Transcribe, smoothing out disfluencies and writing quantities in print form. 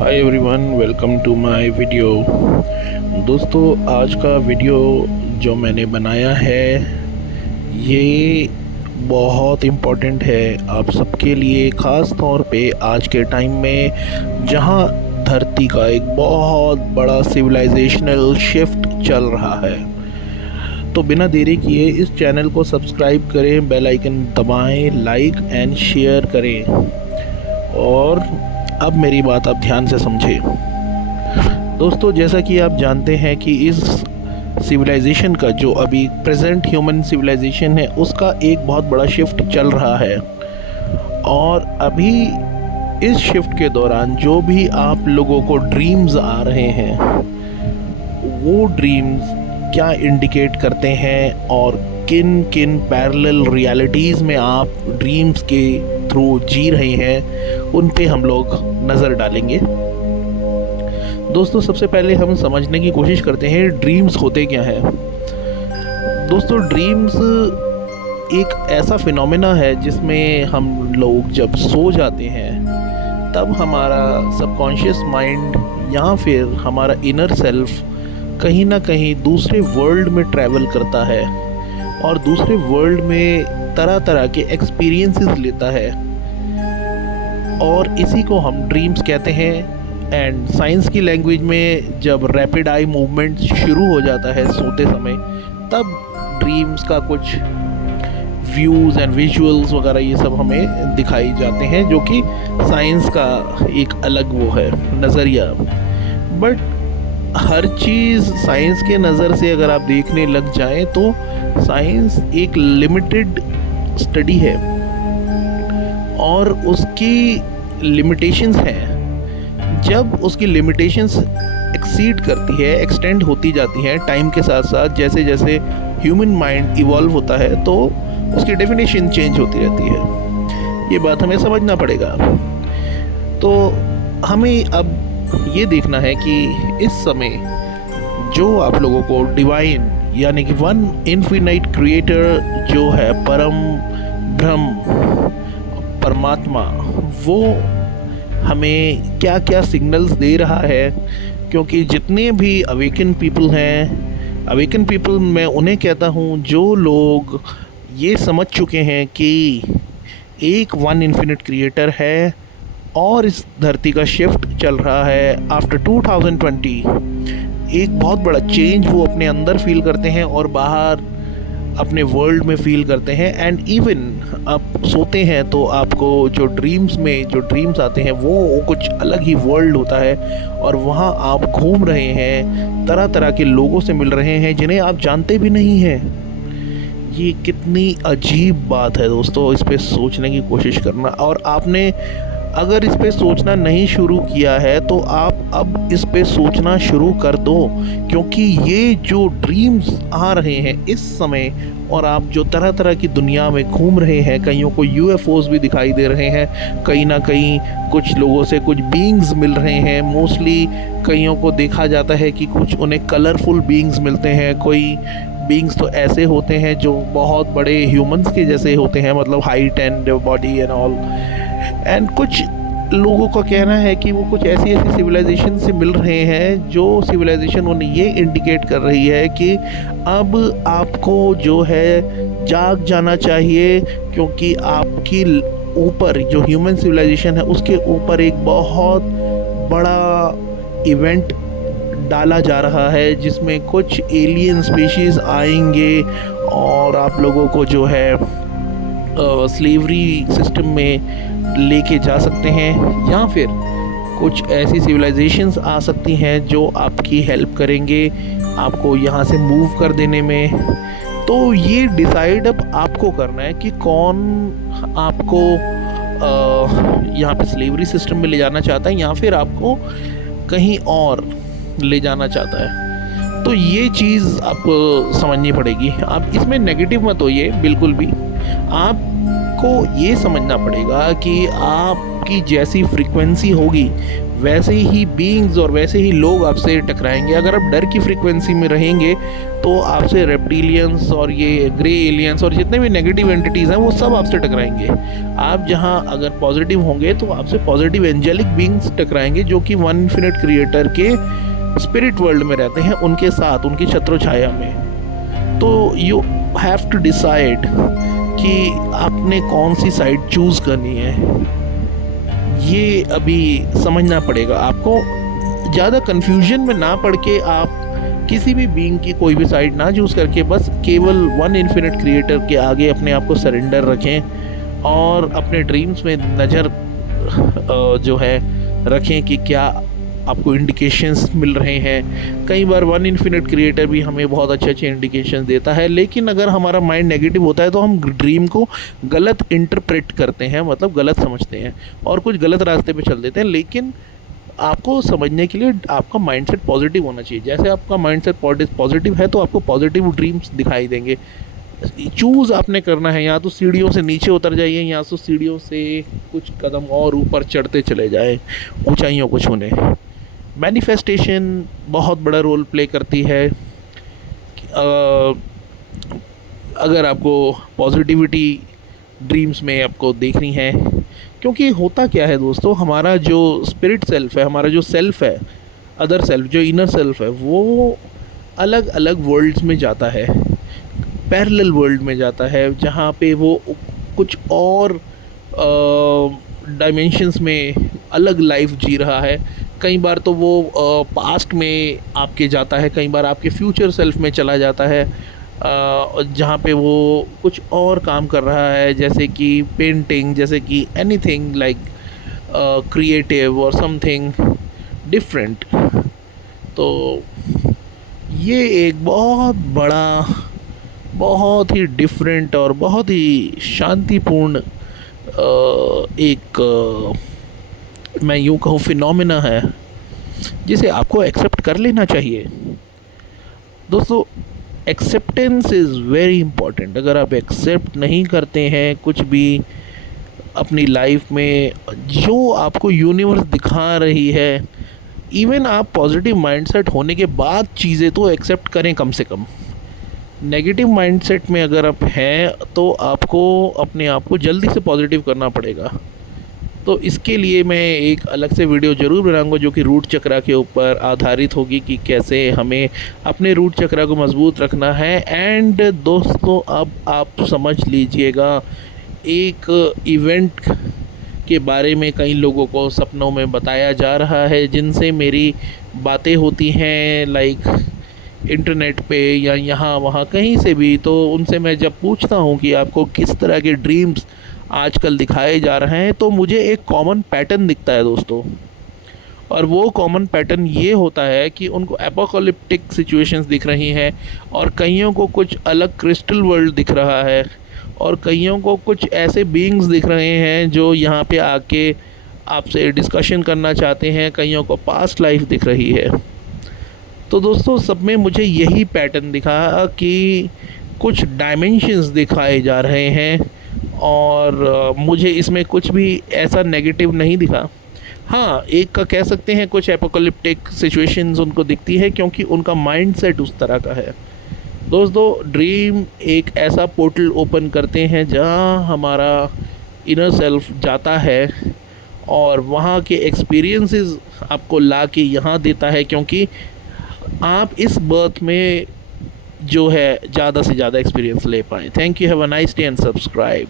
Hi everyone, welcome to my video. दोस्तों, आज का वीडियो जो मैंने बनाया है ये बहुत इम्पोर्टेंट है आप सबके लिए, ख़ास तौर पे आज के टाइम में जहां धरती का एक बहुत बड़ा सिविलाइजेशनल शिफ्ट चल रहा है। तो बिना देरी किए इस चैनल को सब्सक्राइब करें, बेल आइकन दबाएं, लाइक एंड शेयर करें। और अब मेरी बात आप ध्यान से समझें। दोस्तों, जैसा कि आप जानते हैं कि इस सिविलाइजेशन का जो अभी प्रेजेंट ह्यूमन सिविलाइजेशन है उसका एक बहुत बड़ा शिफ्ट चल रहा है। और अभी इस शिफ्ट के दौरान जो भी आप लोगों को ड्रीम्स आ रहे हैं वो ड्रीम्स क्या इंडिकेट करते हैं और किन किन पैरेलल रियलिटीज़ में आप ड्रीम्स के थ्रू जी रहे हैं उन पे हम लोग नज़र डालेंगे। दोस्तों, सबसे पहले हम समझने की कोशिश करते हैं ड्रीम्स होते क्या हैं। दोस्तों, ड्रीम्स एक ऐसा फिनोमेना है जिसमें हम लोग जब सो जाते हैं तब हमारा सबकॉन्शियस माइंड या फिर हमारा इनर सेल्फ कहीं ना कहीं दूसरे वर्ल्ड में ट्रैवल करता है और दूसरे वर्ल्ड में तरह तरह के एक्सपीरियंसेस लेता है और इसी को हम ड्रीम्स कहते हैं। एंड साइंस की लैंग्वेज में जब रैपिड आई मूवमेंट शुरू हो जाता है सोते समय, तब ड्रीम्स का कुछ व्यूज़ एंड विजुअल्स वगैरह ये सब हमें दिखाई जाते हैं, जो कि साइंस का एक अलग वो है नज़रिया। बट हर चीज़ साइंस के नज़र से अगर आप देखने लग जाएं तो साइंस एक लिमिटेड स्टडी है और उसकी लिमिटेशंस हैं। जब उसकी लिमिटेशंस एक्सीड करती है, एक्सटेंड होती जाती हैं टाइम के साथ साथ, जैसे जैसे ह्यूमन माइंड इवॉल्व होता है तो उसकी डेफिनेशन चेंज होती रहती है। ये बात हमें समझना पड़ेगा। तो हमें अब ये देखना है कि इस समय जो आप लोगों को डिवाइन यानी कि वन इन्फिनाइट क्रिएटर जो है, परम ब्रह्म परमात्मा, वो हमें क्या क्या सिग्नल्स दे रहा है। क्योंकि जितने भी अवेकन पीपल हैं, अवेकन पीपल मैं उन्हें कहता हूँ जो लोग ये समझ चुके हैं कि एक वन इन्फिनिट क्रिएटर है और इस धरती का शिफ्ट चल रहा है आफ्टर 2020। एक बहुत बड़ा चेंज वो अपने अंदर फील करते हैं और बाहर अपने वर्ल्ड में फील करते हैं। एंड इवन आप सोते हैं तो आपको जो ड्रीम्स में जो ड्रीम्स आते हैं वो कुछ अलग ही वर्ल्ड होता है और वहाँ आप घूम रहे हैं, तरह तरह के लोगों से मिल रहे हैं जिन्हें आप जानते भी नहीं हैं। ये कितनी अजीब बात है दोस्तों, इस पे सोचने की कोशिश करना। और आपने अगर इस पे सोचना नहीं शुरू किया है तो आप अब इस पे सोचना शुरू कर दो, क्योंकि ये जो ड्रीम्स आ रहे हैं इस समय और आप जो तरह तरह की दुनिया में घूम रहे हैं, कईयों को यूएफओज भी दिखाई दे रहे हैं, कहीं ना कहीं कुछ लोगों से कुछ बीइंग्स मिल रहे हैं। मोस्टली कईयों को देखा जाता है कि कुछ उन्हें कलरफुल बीइंग्स मिलते हैं। कोई बीइंग्स तो ऐसे होते हैं जो बहुत बड़े ह्यूमंस के जैसे होते हैं, मतलब height and body and all. And कुछ लोगों का कहना है कि वो कुछ ऐसी ऐसी सिविलाइजेशन से मिल रहे हैं जो सिविलाइजेशन उन्हें ये इंडिकेट कर रही है कि अब आपको जो है जाग जाना चाहिए, क्योंकि आपकी ऊपर जो ह्यूमन सिविलाइजेशन है उसके ऊपर एक बहुत बड़ा इवेंट डाला जा रहा है जिसमें कुछ एलियन स्पीशीज़ आएंगे और आप लोगों को जो है स्लेवरी सिस्टम में लेके जा सकते हैं, या फिर कुछ ऐसी सिविलाइजेशंस आ सकती हैं जो आपकी हेल्प करेंगे आपको यहाँ से मूव कर देने में। तो ये डिसाइड अब आपको करना है कि कौन आपको यहाँ पे स्लेवरी सिस्टम में ले जाना चाहता है या फिर आपको कहीं और ले जाना चाहता है। तो ये चीज़ आपको समझनी पड़ेगी। आप इसमें नेगेटिव मत होइए बिल्कुल भी। आपको ये समझना पड़ेगा कि आपकी जैसी फ्रीक्वेंसी होगी वैसे ही बीइंग्स और वैसे ही लोग आपसे टकराएंगे। अगर आप डर की फ्रीक्वेंसी में रहेंगे तो आपसे रेप्टिलियंस और ये ग्रे एलियंस और जितने भी नेगेटिव एंटिटीज़ हैं वो सब आपसे टकराएंगे। आप जहां अगर पॉजिटिव होंगे तो आपसे पॉजिटिव एंजेलिक बीइंग्स टकराएंगे जो कि वन इन्फिनिट क्रिएटर के स्पिरिट वर्ल्ड में रहते हैं, उनके साथ उनकी छत्र छाया में। तो यू हैव टू डिसाइड कि आपने कौन सी साइड चूज़ करनी है, ये अभी समझना पड़ेगा आपको। ज़्यादा कन्फ्यूजन में ना पड़ के आप किसी भी बीइंग की कोई भी साइड ना चूज़ करके बस केवल वन इन्फिनिट क्रिएटर के आगे अपने आप को सरेंडर रखें और अपने ड्रीम्स में नज़र जो है रखें कि क्या आपको इंडिकेशंस मिल रहे हैं। कई बार वन इन्फिनिट क्रिएटर भी हमें बहुत अच्छे अच्छे इंडिकेशंस देता है, लेकिन अगर हमारा माइंड नेगेटिव होता है तो हम ड्रीम को गलत इंटरप्रेट करते हैं, मतलब गलत समझते हैं और कुछ गलत रास्ते पे चल देते हैं। लेकिन आपको समझने के लिए आपका माइंडसेट पॉजिटिव होना चाहिए। जैसे आपका माइंडसेट पॉजिटिव है तो आपको पॉजिटिव ड्रीम्स दिखाई देंगे। चूज़ आपने करना है, या तो सीढ़ियों से नीचे उतर जाइए या तो सीढ़ियों से कुछ कदम और ऊपर चढ़ते चले जाएं ऊंचाइयों को छूने। मैनिफेस्टेशन बहुत बड़ा रोल प्ले करती है। अगर आपको पॉजिटिविटी ड्रीम्स में आपको देखनी है, क्योंकि होता क्या है दोस्तों, हमारा जो स्पिरिट सेल्फ है, हमारा जो सेल्फ है, अदर सेल्फ, जो इनर सेल्फ है, वो अलग अलग वर्ल्ड्स में जाता है, पैरेलल वर्ल्ड में जाता है, जहाँ पे वो कुछ और डायमेंशंस में अलग लाइफ जी रहा है। कई बार तो वो पास्ट में आपके जाता है, कई बार आपके फ्यूचर सेल्फ में चला जाता है, जहाँ पे वो कुछ और काम कर रहा है, जैसे कि पेंटिंग, जैसे कि एनीथिंग लाइक क्रिएटिव और समथिंग डिफरेंट। तो ये एक बहुत बड़ा, बहुत ही डिफरेंट और बहुत ही शांतिपूर्ण एक मैं यूँ कहूँ फिनोमेना है, जिसे आपको एक्सेप्ट कर लेना चाहिए। दोस्तों, एक्सेप्टेंस इज़ वेरी इम्पॉर्टेंट। अगर आप एक्सेप्ट नहीं करते हैं कुछ भी अपनी लाइफ में जो आपको यूनिवर्स दिखा रही है, इवन आप पॉजिटिव माइंडसेट होने के बाद चीज़ें तो एक्सेप्ट करें कम से कम। नेगेटिव माइंडसेट में अगर आप हैं तो आपको अपने आप को जल्दी से पॉजिटिव करना पड़ेगा। तो इसके लिए मैं एक अलग से वीडियो ज़रूर बनाऊंगा जो कि रूट चक्रा के ऊपर आधारित होगी कि कैसे हमें अपने रूट चक्रा को मजबूत रखना है। एंड दोस्तों, अब आप समझ लीजिएगा, एक इवेंट के बारे में कई लोगों को सपनों में बताया जा रहा है, जिनसे मेरी बातें होती हैं लाइक इंटरनेट पे या यहाँ वहाँ कहीं से भी। तो उनसे मैं जब पूछता हूँ कि आपको किस तरह के ड्रीम्स आजकल दिखाए जा रहे हैं, तो मुझे एक कॉमन पैटर्न दिखता है दोस्तों। और वो कॉमन पैटर्न ये होता है कि उनको एपोकलिप्टिक सिचुएशंस दिख रही हैं, और कईयों को कुछ अलग क्रिस्टल वर्ल्ड दिख रहा है, और कईयों को कुछ ऐसे बीइंग्स दिख रहे हैं जो यहाँ पे आके आपसे डिस्कशन करना चाहते हैं, कईयों को पास्ट लाइफ दिख रही है। तो दोस्तों, सब में मुझे यही पैटर्न दिखा कि कुछ डायमेंशंस दिखाए जा रहे हैं, और मुझे इसमें कुछ भी ऐसा नेगेटिव नहीं दिखा। हाँ, एक का कह सकते हैं कुछ एपोकलिप्टिक सिचुएशंस उनको दिखती है क्योंकि उनका माइंडसेट उस तरह का है। दोस्तों, ड्रीम एक ऐसा पोर्टल ओपन करते हैं जहाँ हमारा इनर सेल्फ जाता है और वहाँ के एक्सपीरियंसेस आपको ला के यहाँ देता है, क्योंकि आप इस बर्थ में जो है ज़्यादा से ज़्यादा एक्सपीरियंस ले पाएँ। Thank you, have a nice day and subscribe.